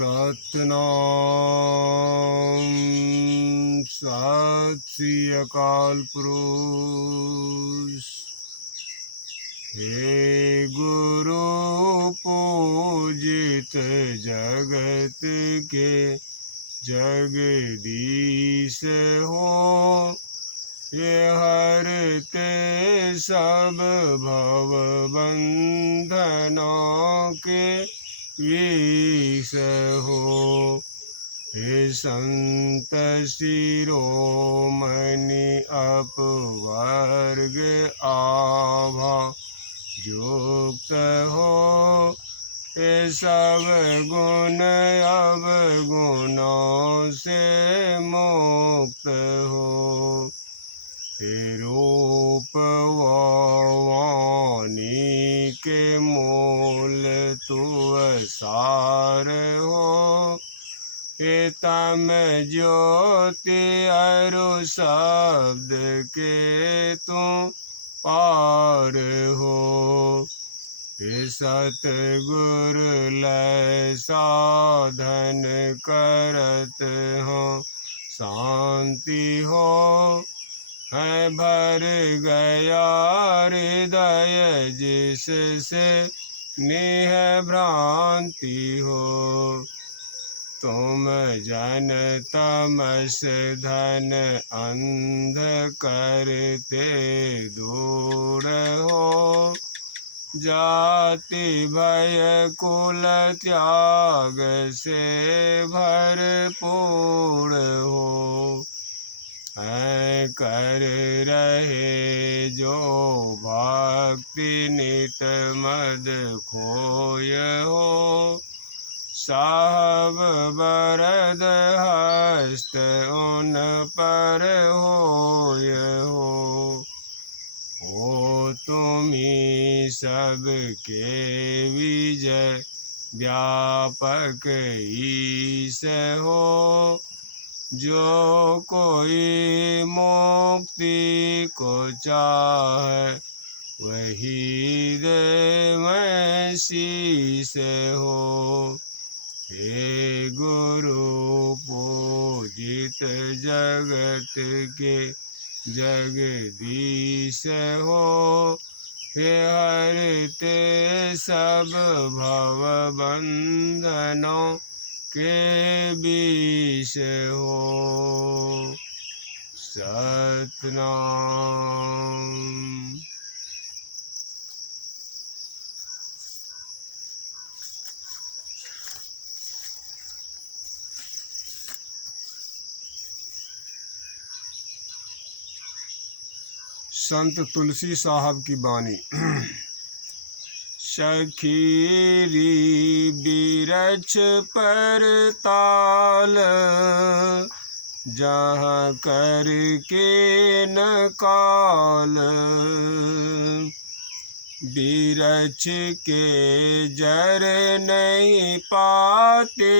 सतनाम। सत श्री अकाल पुरुष। हे गुरु पूजित जगत के जगदीश हो, ये हरते सब भव बंधनों के विष हो। हे संत शिरोमणि अपवर्ग आभा युक्त हो, ये सब गुण अवगुणों से मुक्त हो। हे रूप वाणी के मूल तू सार हो, हे तम ज्योति अरु शब्द के तू पार हो। हे सतगुरु लय साधन करत हो, शांति हो, है भर गया हृदय जिससे नेह भ्रांति हो। तुम जन तमस धन अंध करते दूर हो, जाति भय कुल त्याग से भरपूर हो। है कर रहे जो भक्ति नित मद खोय हो, साहब बरद हस्त उन पर होय हो। हो तुम्ही सबके विजय व्यापक ईश हो, जो कोई मुक्ति को चाहे वही दे मैं शीश हो। हे गुरु पूजित जगत के जगदीश हो, हे हरते सब भव बंधनों के विष हो। सतनाम। संत तुलसी साहब की बानी। सखीरी बिरछ पर ताल, जहाँ करके न काल, बिरछ के जर नहीं पाते,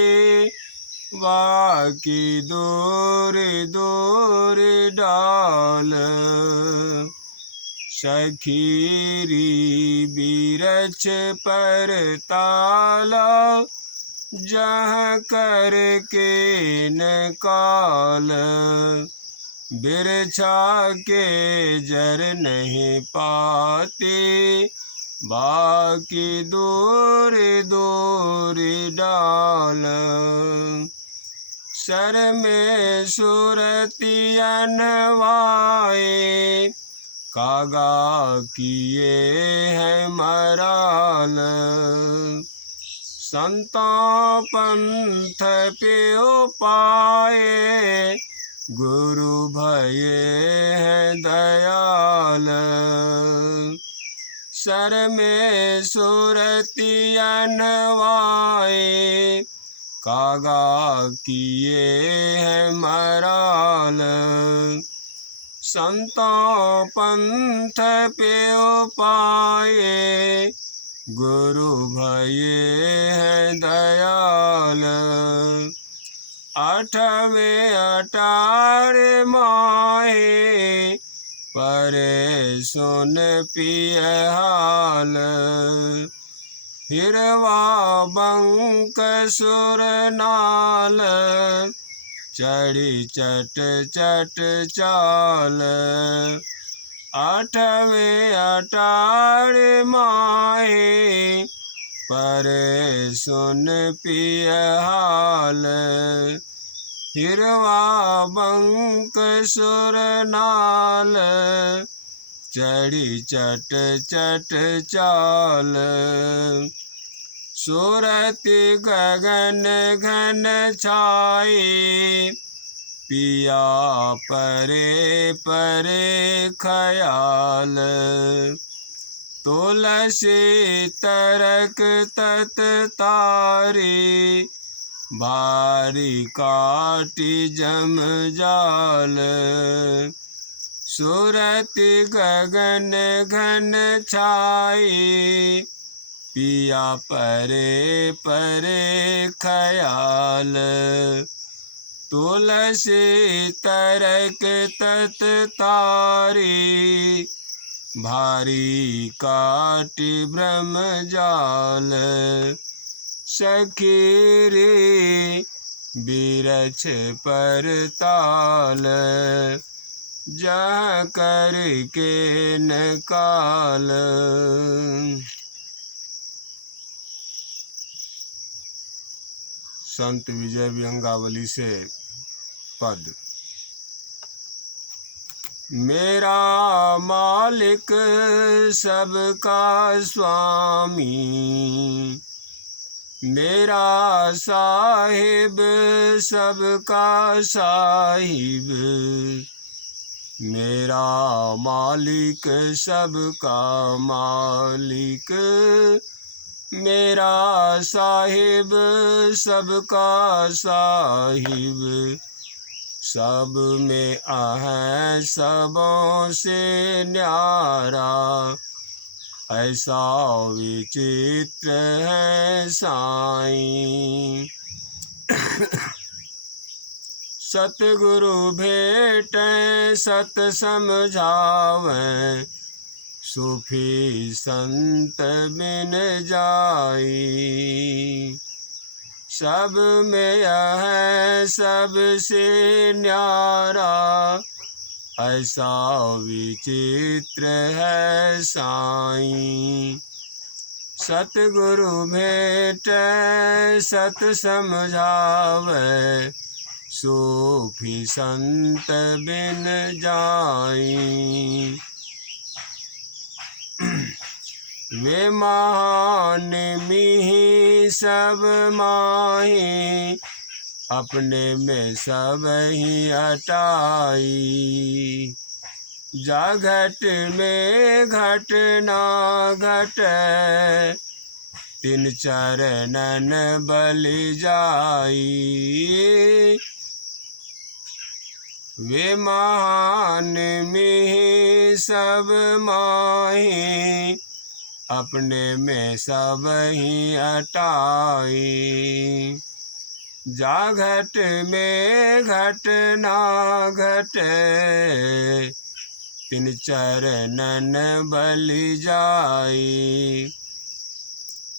बाकी दूर दूर डाल। सखीरी बिरछ पर ताला, जहाँ करके न काल, बिरछा के जर नहीं पाते, बाकी दूर दूर डाल। सर में सुरती अनवाए, कागा किए है मराल। संतों पंथ पे पाए, गुरु भये है दयाल। सर में सुरती अनवाए, कागा किए है मराल। संतों पंथ पे पाए, गुरु भये है दयाल। आठवें अटारे माहे, परे सुन पिय हाल। हिरवा बंक सुर नाल, चढ़ी चट चट चाल। आठवें अटार माहे, परे सुन पिय हाल। हिरवा बंक सुर नाल, चढ़ी चट चट चाल। सूरति गगन घन छाए, पिया परे परे खयाल। तुलसी तरक तत तारी, भारी काटी जम जाल। सूरति गगन घन छाई, पिया परे परे खयाल। तुलसी तरक तत तारी, भारी काटी ब्रह्म जाल। सखी रे बिरछ पर ताल, जहाँ कर के न काल। संत विजय विहंगावली से पद। मेरा मालिक सबका स्वामी, मेरा साहिब सबका साहिब। मेरा मालिक सबका मालिक, मेरा साहिब सबका साहिब। सब में आहे सबों से न्यारा, ऐसा विचित्र है साईं। सतगुरु भेटें सत समझावें, सूफी संत बिन जाई। सब में यह है सबसे न्यारा, ऐसा विचित्र है साईं। सतगुरु भेटे सत समझावे, सूफी संत बिन जाई। वे महान मिहि सब माही, अपने में सब ही अटाई। जा घट में घट ना घटे, तिन चरणन बलि जाई। वे महान मिहि सब माही, अपने में सब ही अटाई। जा घट में घट ना घटे, तिन चरणन बलि जाई।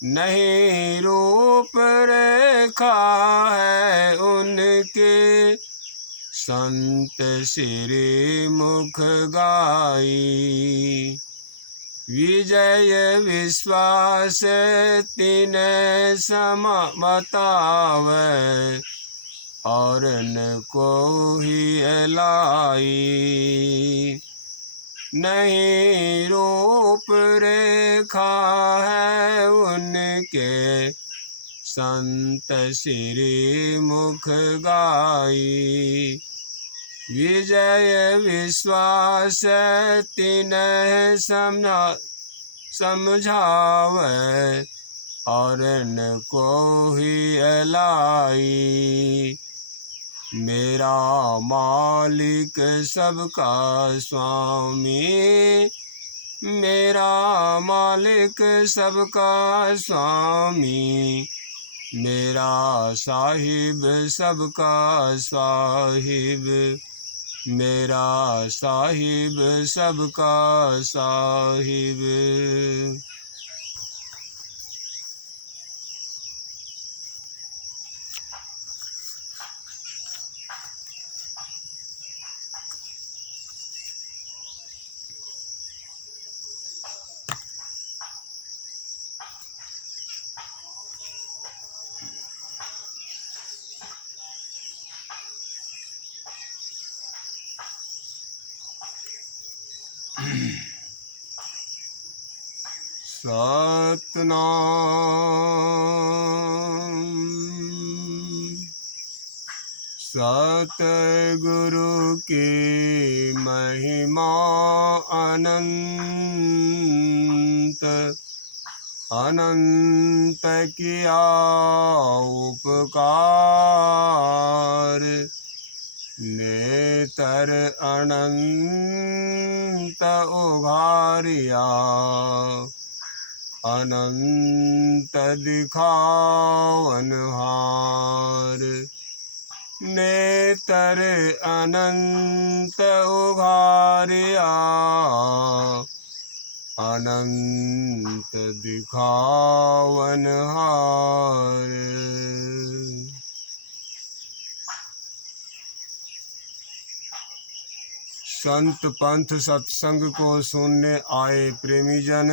नहीं रूप रेखा है उनके, संत श्री मुख गाई। विजय विश्वास तीन सम बतावे, और न को ही लाई। नहीं रूप रेखा है उनके, संत श्री मुख गाई। विजय विश्वास तीन समझावे, और न को ही लाई। मेरा मालिक सबका स्वामी, मेरा मालिक सबका स्वामी। मेरा साहिब सबका साहिब, मेरा साहिब सबका साहिब। सतनाम। सतगुरु की महिमा अनंत, अनंत किया उपकार। नेतर अनंत उघारिया, अनंत दिखावनहार। नेतर अनंत उघारिया, अनंत दिखावनहार। संत पंथ सत्संग को सुनने आए प्रेमी जन,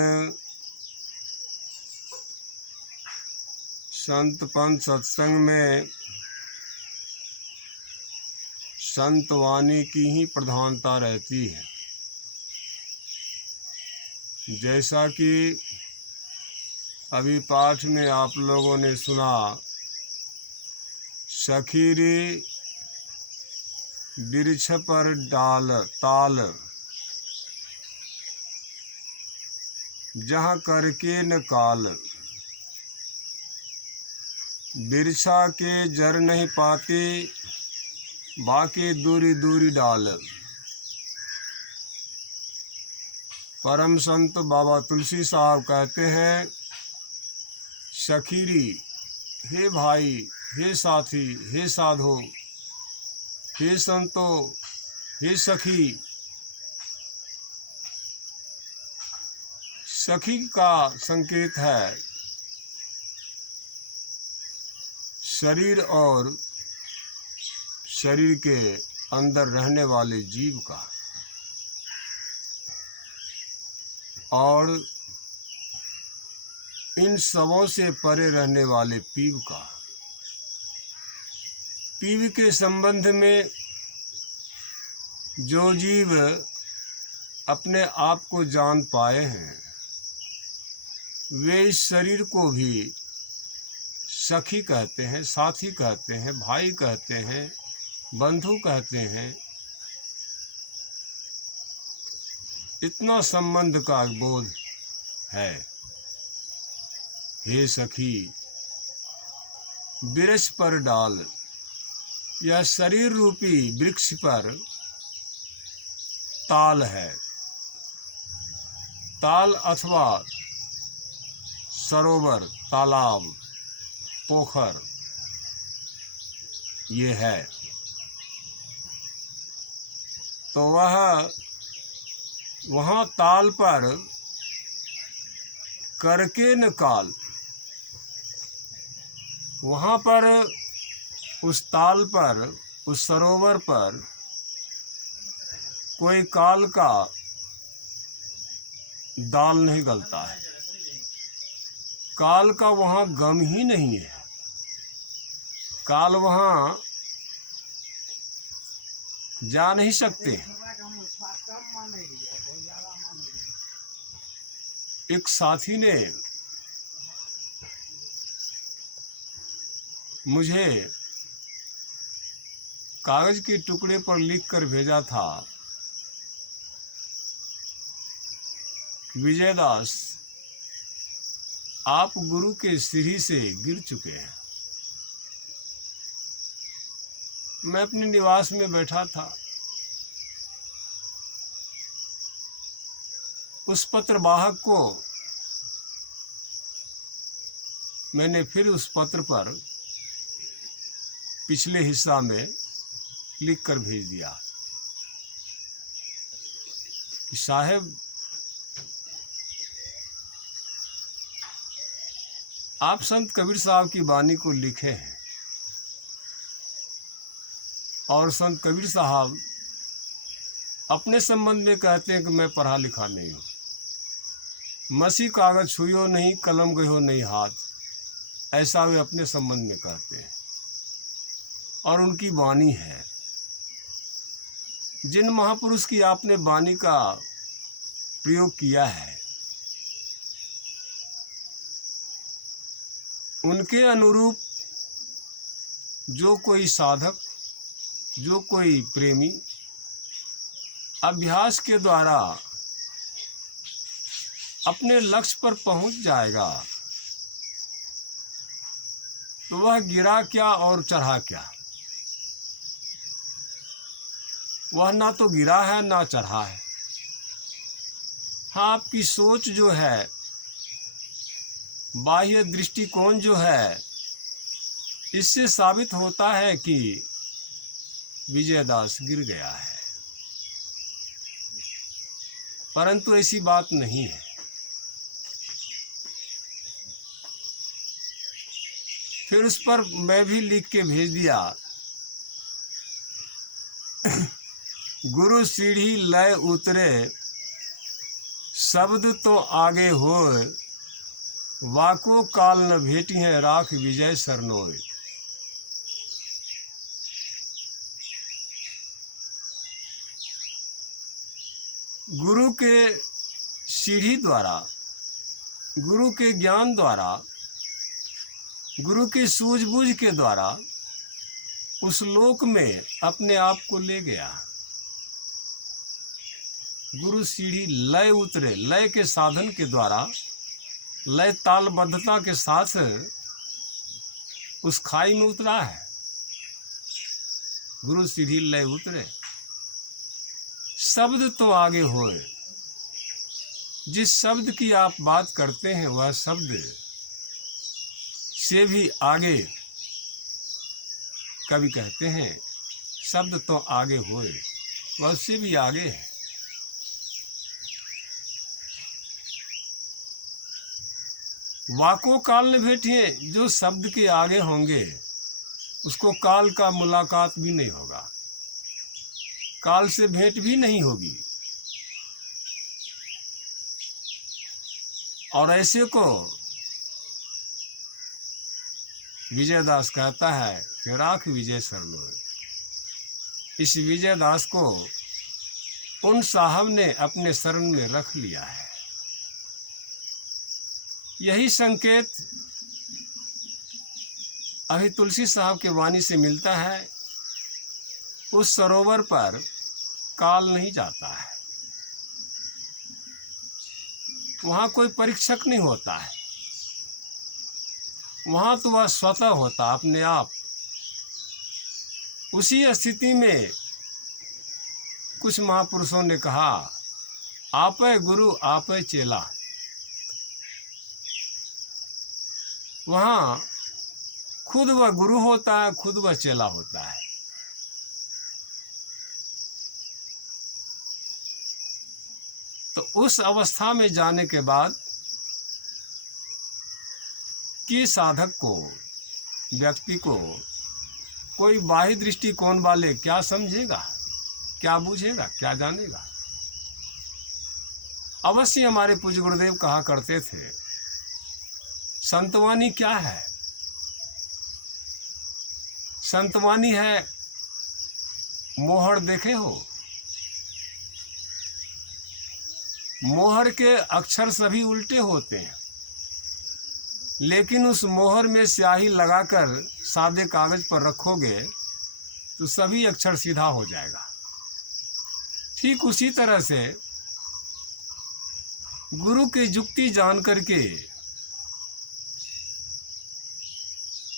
संत पंथ सत्संग में संत वाणी की ही प्रधानता रहती है। जैसा कि अभी पाठ में आप लोगों ने सुना, सखीरी वृक्ष पर डाल ताल, जहाँ करके न काल। वृक्षा के जर नहीं पाती, बाकी दूरी दूरी डाल। परम संत बाबा तुलसी साहब कहते हैं, सखीरी, हे भाई, हे साथी, हे साधो, हे संतो, हे सखी। सखी का संकेत है शरीर और शरीर के अंदर रहने वाले जीव का, और इन सबों से परे रहने वाले पीव का। पीव के संबंध में जो जीव अपने आप को जान पाए हैं, वे इस शरीर को भी सखी कहते हैं, साथी कहते हैं, भाई कहते हैं, बंधु कहते हैं। इतना संबंध का बोध है। हे सखी, वृक्ष पर डाल, यह शरीर रूपी वृक्ष पर ताल है। ताल अथवा सरोवर, तालाब, पोखर ये है। तो वहाँ ताल पर करके न काल, वहाँ पर उस ताल पर, उस सरोवर पर कोई काल का दाल नहीं गलता है। काल का वहाँ गम ही नहीं है। काल वहाँ जा नहीं सकते। एक साथी ने मुझे कागज के टुकड़े पर लिखकर भेजा था, विजयदास, आप गुरु के सीढ़ी से गिर चुके हैं। मैं अपने निवास में बैठा था। उस पत्र वाहक को मैंने फिर उस पत्र पर पिछले हिस्सा में लिखकर भेज दिया कि साहब, आप संत कबीर साहब की वाणी को लिखे हैं, और संत कबीर साहब अपने संबंध में कहते हैं कि मैं पढ़ा लिखा नहीं हूँ, मसी कागज छुयो नहीं, कलम गयो नहीं हाथ, ऐसा वे अपने संबंध में कहते हैं। और उनकी वाणी है। जिन महापुरुष की आपने वाणी का प्रयोग किया है, उनके अनुरूप जो कोई साधक, जो कोई प्रेमी अभ्यास के द्वारा अपने लक्ष्य पर पहुंच जाएगा, तो वह गिरा क्या और चढ़ा क्या। वह ना तो गिरा है ना चढ़ा है। हाँ, आपकी सोच जो है, बाह्य दृष्टिकोण जो है, इससे साबित होता है कि विजयदास गिर गया है, परंतु ऐसी बात नहीं है। फिर उस पर मैं भी लिख के भेज दिया, गुरु सीढ़ी लय उतरे, शब्द तो आगे होए, वाको काल न भेटी है, राख विजय सरनोय। गुरु के सीढ़ी द्वारा, गुरु के ज्ञान द्वारा, गुरु की सूझबूझ के द्वारा उस लोक में अपने आप को ले गया। गुरु सीढ़ी लय उतरे, लय के साधन के द्वारा, लय तालबद्धता के साथ उस खाई में उतरा है। गुरु सीढ़ी लय उतरे, शब्द तो आगे होए। जिस शब्द की आप बात करते हैं वह शब्द से भी आगे, कवि कहते हैं शब्द तो आगे होए, वह उससे भी आगे है। वाको काल न भेटिए, जो शब्द के आगे होंगे उसको काल का मुलाकात भी नहीं होगा, काल से भेंट भी नहीं होगी। और ऐसे को विजयदास कहता है कि राख विजय सरनोय। इस विजयदास को उन साहब ने अपने शरण में रख लिया है। यही संकेत अभी तुलसी साहब के वाणी से मिलता है। उस सरोवर पर काल नहीं जाता है, वहाँ कोई परीक्षक नहीं होता है, वहाँ तो वह स्वतः होता अपने आप। उसी स्थिति में कुछ महापुरुषों ने कहा, आपै गुरु आपै चेला। वहाँ खुद वह गुरु होता है, खुद वह चेला होता है। तो उस अवस्था में जाने के बाद कि साधक को, व्यक्ति को कोई बाह्य दृष्टिकोण वाले क्या समझेगा, क्या बूझेगा, क्या जानेगा। अवश्य हमारे पूज्य गुरुदेव कहा करते थे, संतवानी क्या है? संतवानी है मोहर, देखे हो? मोहर के अक्षर सभी उल्टे होते हैं, लेकिन उस मोहर में स्याही लगाकर सादे कागज पर रखोगे तो सभी अक्षर सीधा हो जाएगा। ठीक उसी तरह से गुरु की युक्ति जान करके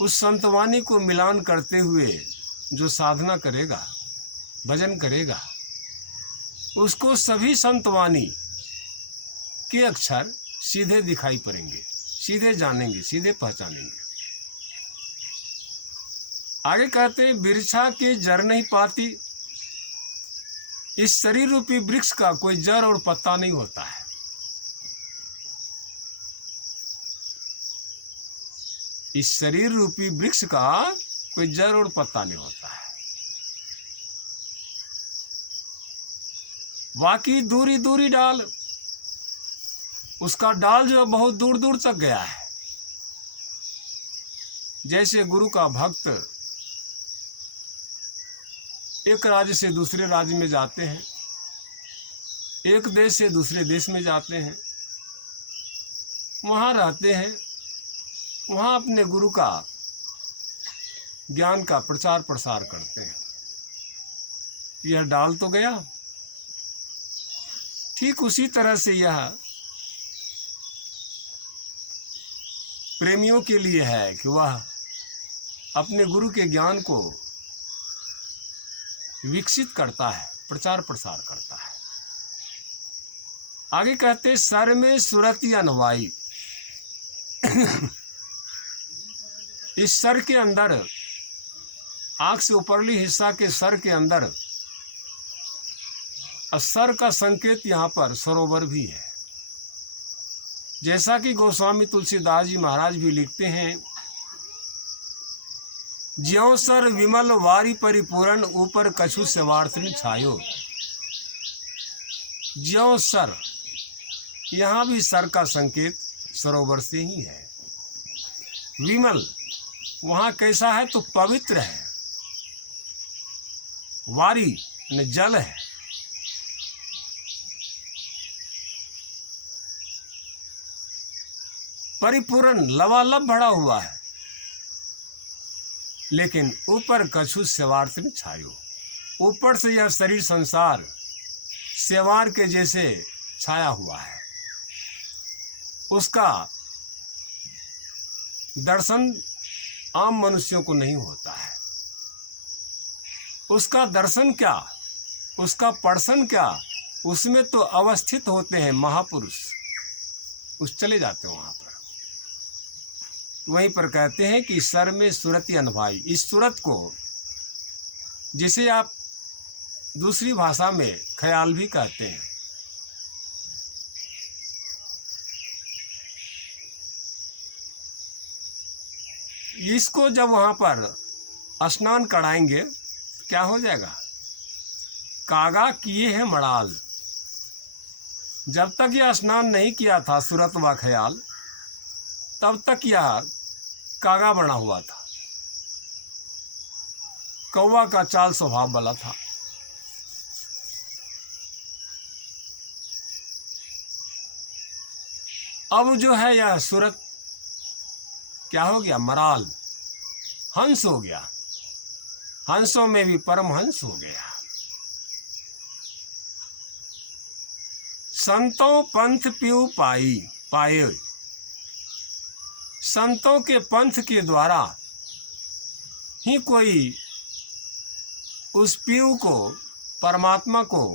उस संतवानी को मिलान करते हुए जो साधना करेगा, भजन करेगा, उसको सभी संतवानी के अक्षर सीधे दिखाई पड़ेंगे, सीधे जानेंगे, सीधे पहचानेंगे। आगे कहते हैं, बिरछा के जड़ नहीं पाती। इस शरीर रूपी वृक्ष का कोई जड़ और पत्ता नहीं होता है। इस शरीर रूपी वृक्ष का कोई जड़ और पत्ता नहीं होता है। बाकी दूरी दूरी डाल, उसका डाल जो बहुत दूर दूर तक गया है। जैसे गुरु का भक्त एक राज्य से दूसरे राज्य में जाते हैं, एक देश से दूसरे देश में जाते हैं, वहाँ रहते हैं, वहाँ अपने गुरु का ज्ञान का प्रचार प्रसार करते हैं। यह डाल तो गया। ठीक उसी तरह से यह प्रेमियों के लिए है कि वह अपने गुरु के ज्ञान को विकसित करता है, प्रचार प्रसार करता है। आगे कहते सर में सुरति अनवाई। इस सर के अंदर, आंख से ऊपरली हिस्सा के सर के अंदर, सर का संकेत यहाँ पर सरोवर भी है। जैसा कि गोस्वामी तुलसीदास जी महाराज भी लिखते हैं, ज्यों सर विमल वारी परिपूर्ण, ऊपर कछु सेवार्थिन छायो। ज्यों सर, यहाँ भी सर का संकेत सरोवर से ही है। विमल वहाँ कैसा है तो पवित्र है। वारी न जल है। परिपूर्ण लबालब भरा हुआ है। लेकिन ऊपर कछु सेवार्थिन छायो, ऊपर से यह शरीर संसार सेवार के जैसे छाया हुआ है। उसका दर्शन आम मनुष्यों को नहीं होता है। उसका दर्शन क्या, उसका पर्शन क्या, उसमें तो अवस्थित होते हैं महापुरुष, उस चले जाते हैं वहाँ पर। वहीं पर कहते हैं कि सर में सुरति अनभाई। इस सुरत को, जिसे आप दूसरी भाषा में ख्याल भी कहते हैं, इसको जब वहाँ पर स्नान कराएंगे क्या हो जाएगा? कागा किए हैं मड़ाल। जब तक यह स्नान नहीं किया था सूरत व ख्याल, तब तक यह कागा बना हुआ था, कौवा का चाल स्वभाव वाला था। अब जो है यह सूरत क्या हो गया? मराल, हंस हो गया। हंसों में भी परमहंस हो गया। संतों पंथ पीऊ पाए। संतों के पंथ के द्वारा ही कोई उस पीऊ को, परमात्मा को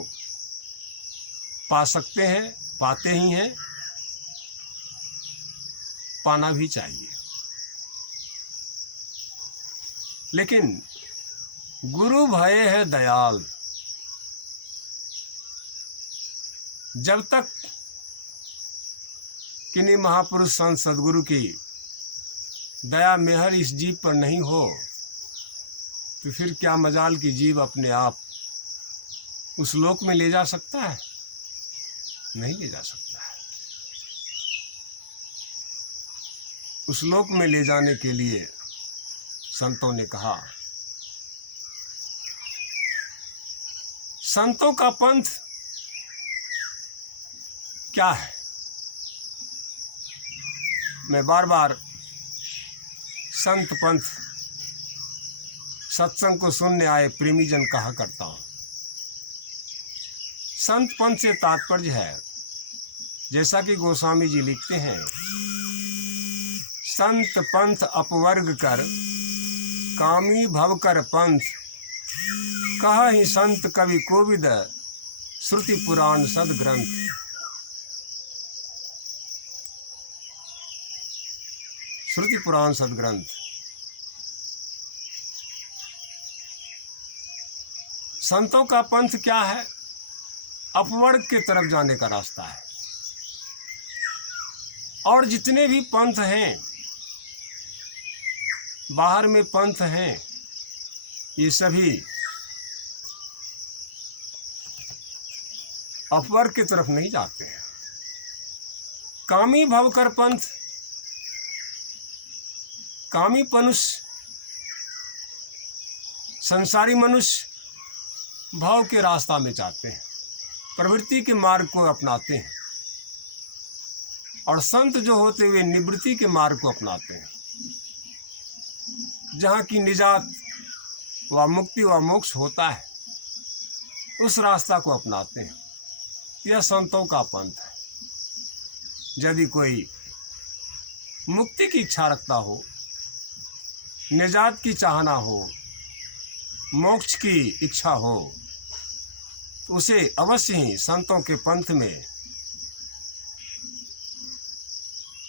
पा सकते हैं, पाते ही हैं, पाना भी चाहिए। लेकिन गुरु भय है दयाल। जब तक किन्हीं महापुरुष संत सदगुरु की दया मेहर इस जीव पर नहीं हो, तो फिर क्या मजाल की जीव अपने आप उस लोक में ले जा सकता है? नहीं ले जा सकता है। उस लोक में ले जाने के लिए संतों ने कहा, संतों का पंथ क्या है? मैं बार बार संत पंथ, सत्संग को सुनने आए प्रेमीजन कहा करता हूँ। संत पंथ से तात्पर्य है, जैसा कि गोस्वामी जी लिखते हैं, संत पंथ अपवर्ग कर, कामी भव कर पंथ, कहा ही संत कवि कोविद, श्रुति पुराण सदग्रंथ। श्रुति पुराण सदग्रंथ। संतों का पंथ क्या है? अपवर्ग के तरफ जाने का रास्ता है। और जितने भी पंथ हैं, बाहर में पंथ हैं, ये सभी अपवर्ग की तरफ नहीं जाते हैं। कामी भव कर पंथ, कामी मनुष्य, संसारी मनुष्य भाव के रास्ता में जाते हैं, प्रवृत्ति के मार्ग को अपनाते हैं। और संत जो होते हुए निवृत्ति के मार्ग को अपनाते हैं। जहाँ की निजात व मुक्ति व मोक्ष होता है, उस रास्ता को अपनाते हैं। यह संतों का पंथ है। यदि कोई मुक्ति की इच्छा रखता हो, निजात की चाहना हो, मोक्ष की इच्छा हो, तो उसे अवश्य ही संतों के पंथ में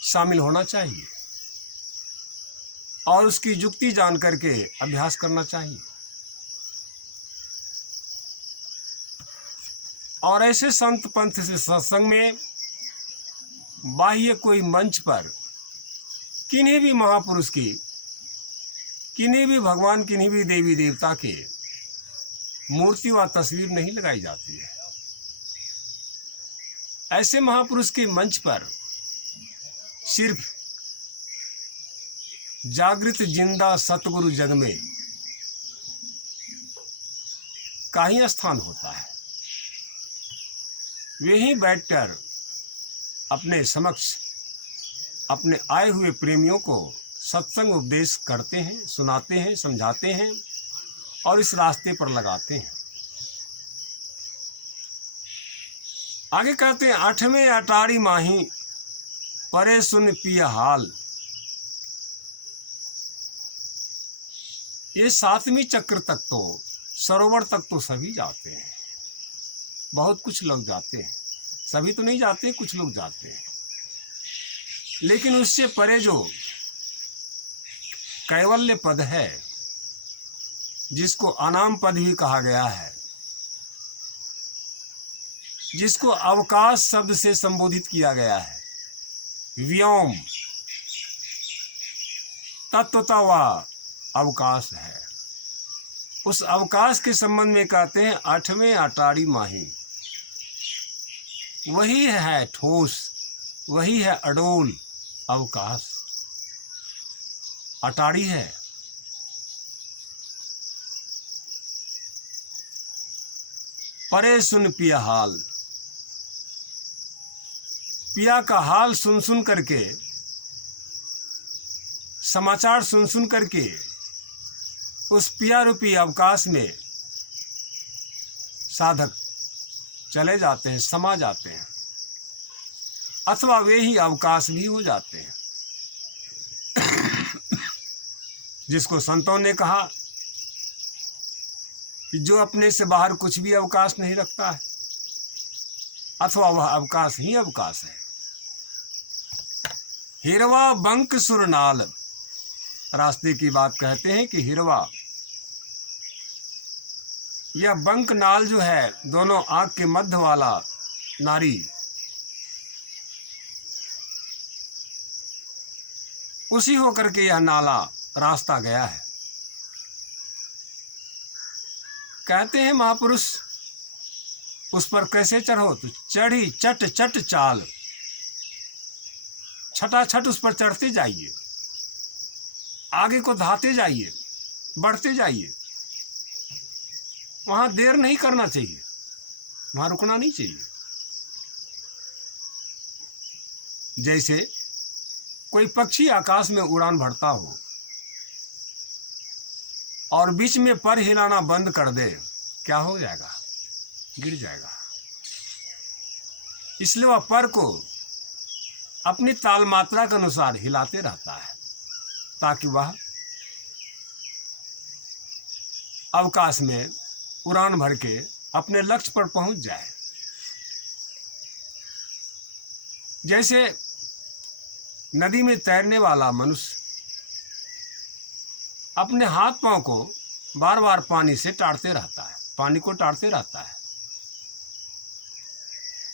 शामिल होना चाहिए और उसकी युक्ति जान करके अभ्यास करना चाहिए। और ऐसे संत पंथ से सत्संग में बाह्य कोई मंच पर किन्हीं भी महापुरुष की, किन्हीं भी भगवान, किन्हीं भी देवी देवता के मूर्ति व तस्वीर नहीं लगाई जाती है। ऐसे महापुरुष के मंच पर सिर्फ जागृत जिंदा सतगुरु जग में का ही स्थान होता है। वे ही बैठकर अपने समक्ष अपने आए हुए प्रेमियों को सत्संग उपदेश करते हैं, सुनाते हैं, समझाते हैं और इस रास्ते पर लगाते हैं। आगे कहते हैं, 8वें अटारी माही परे सुन पिया हाल। ये 7वीं चक्र तक तो, सरोवर तक तो सभी जाते हैं। बहुत कुछ लोग जाते हैं, सभी तो नहीं जाते, कुछ लोग जाते हैं। लेकिन उससे परे जो कैवल्य पद है, जिसको अनाम पद भी कहा गया है, जिसको अवकाश शब्द से संबोधित किया गया है, व्योम तत्वता व अवकाश है। उस अवकाश के संबंध में कहते हैं 8वें अटारी माही। वही है ठोस, वही है अडोल अवकाश। अटारी है, परे सुन पिया हाल। पिया का हाल सुन सुन करके, समाचार सुन सुन करके उस पिया रूपी अवकाश में साधक चले जाते हैं, समा जाते हैं, अथवा वे ही अवकाश भी हो जाते हैं। जिसको संतों ने कहा कि जो अपने से बाहर कुछ भी अवकाश नहीं रखता है, अथवा वह अवकाश ही अवकाश है। हिरवा बंक सुरनाल, रास्ते की बात कहते हैं कि हिरवा, यह बंक नाल जो है, दोनों आंख के मध्य वाला नारी, उसी होकर के यह नाला रास्ता गया है। कहते हैं महापुरुष, उस पर कैसे चढ़ो? तो चढ़ी चट चट चाल, छटाछट उस पर चढ़ते जाइए, आगे को धाते जाइए, बढ़ते जाइए। वहां देर नहीं करना चाहिए, वहां रुकना नहीं चाहिए। जैसे कोई पक्षी आकाश में उड़ान भरता हो और बीच में पर हिलाना बंद कर दे, क्या हो जाएगा? गिर जाएगा। इसलिए वह पर को अपनी ताल मात्रा के अनुसार हिलाते रहता है, ताकि वह अवकाश में उड़ान भर के अपने लक्ष्य पर पहुंच जाए। जैसे नदी में तैरने वाला मनुष्य अपने हाथ पांव को बार बार पानी से टाड़ते रहता है, पानी को टाड़ते रहता है,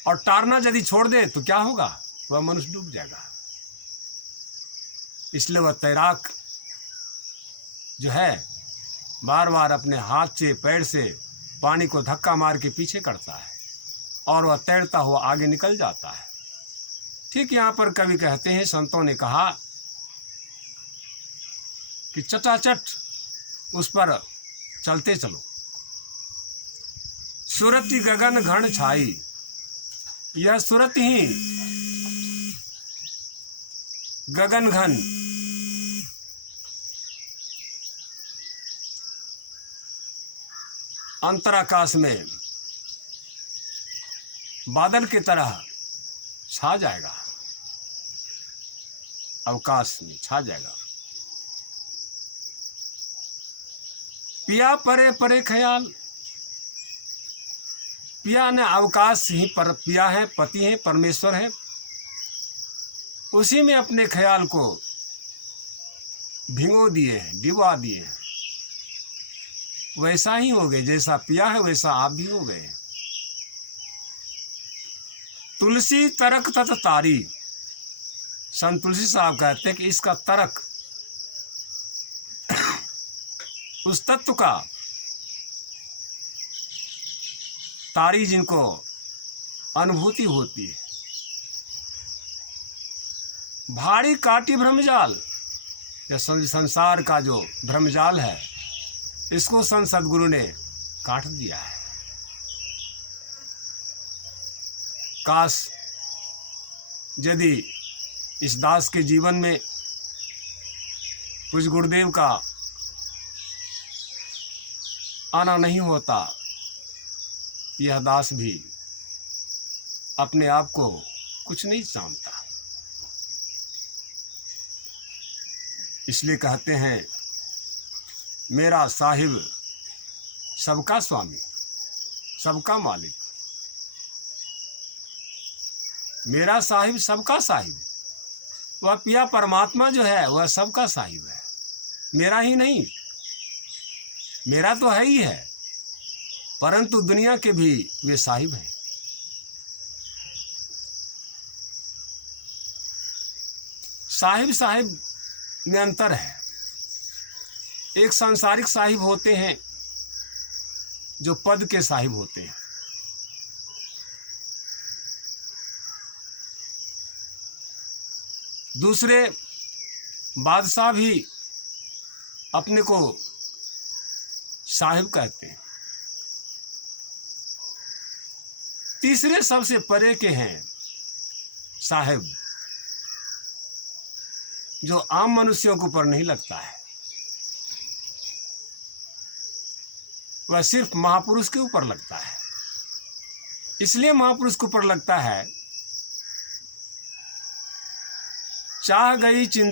और टारना यदि छोड़ दे तो क्या होगा? वह मनुष्य डूब जाएगा। इसलिए वह तैराक जो है, बार बार अपने हाथ से, पैर से पानी को धक्का मार के पीछे करता है और वह तैरता हुआ आगे निकल जाता है। ठीक यहाँ पर कवि कहते हैं, संतों ने कहा कि चटाचट उस पर चलते चलो। सुरति गगन घन छाई, यह सुरत ही गगन घन अंतराकाश में बादल की तरह छा जाएगा, अवकाश में छा जाएगा। पिया परे परे ख्याल, पिया ने अवकाश ही पर पिया है, पति है, परमेश्वर है, उसी में अपने ख्याल को भिगो दिए, डिबा दिए। वैसा ही हो गए, जैसा पिया है वैसा आप भी हो गए। तुलसी तरक तत तारी, संत तुलसी साहब कहते हैं कि इसका तरक, उस तत्व का तारी जिनको अनुभूति होती है। भारी काटी भ्रमजाल, यह संसार का जो भ्रमजाल है, इसको संत सद्गुरु ने काट दिया है। काश यदि इस दास के जीवन में कुछ गुरुदेव का आना नहीं होता, यह दास भी अपने आप को कुछ नहीं जानता। इसलिए कहते हैं, मेरा साहिब सबका स्वामी, सबका मालिक। मेरा साहिब सबका साहिब, वह पिया परमात्मा जो है वह सबका साहिब है, मेरा ही नहीं। मेरा तो है ही है, परंतु दुनिया के भी वे साहिब हैं। साहिब साहिब में अंतर है। एक सांसारिक साहिब होते हैं जो पद के साहिब होते हैं, दूसरे बादशाह भी अपने को साहिब कहते हैं। तीसरे सबसे परे के हैं साहिब, जो आम मनुष्यों के ऊपर नहीं लगता है, वह सिर्फ महापुरुष के ऊपर लगता है। इसलिए महापुरुष के ऊपर लगता है, चाह गई चिंता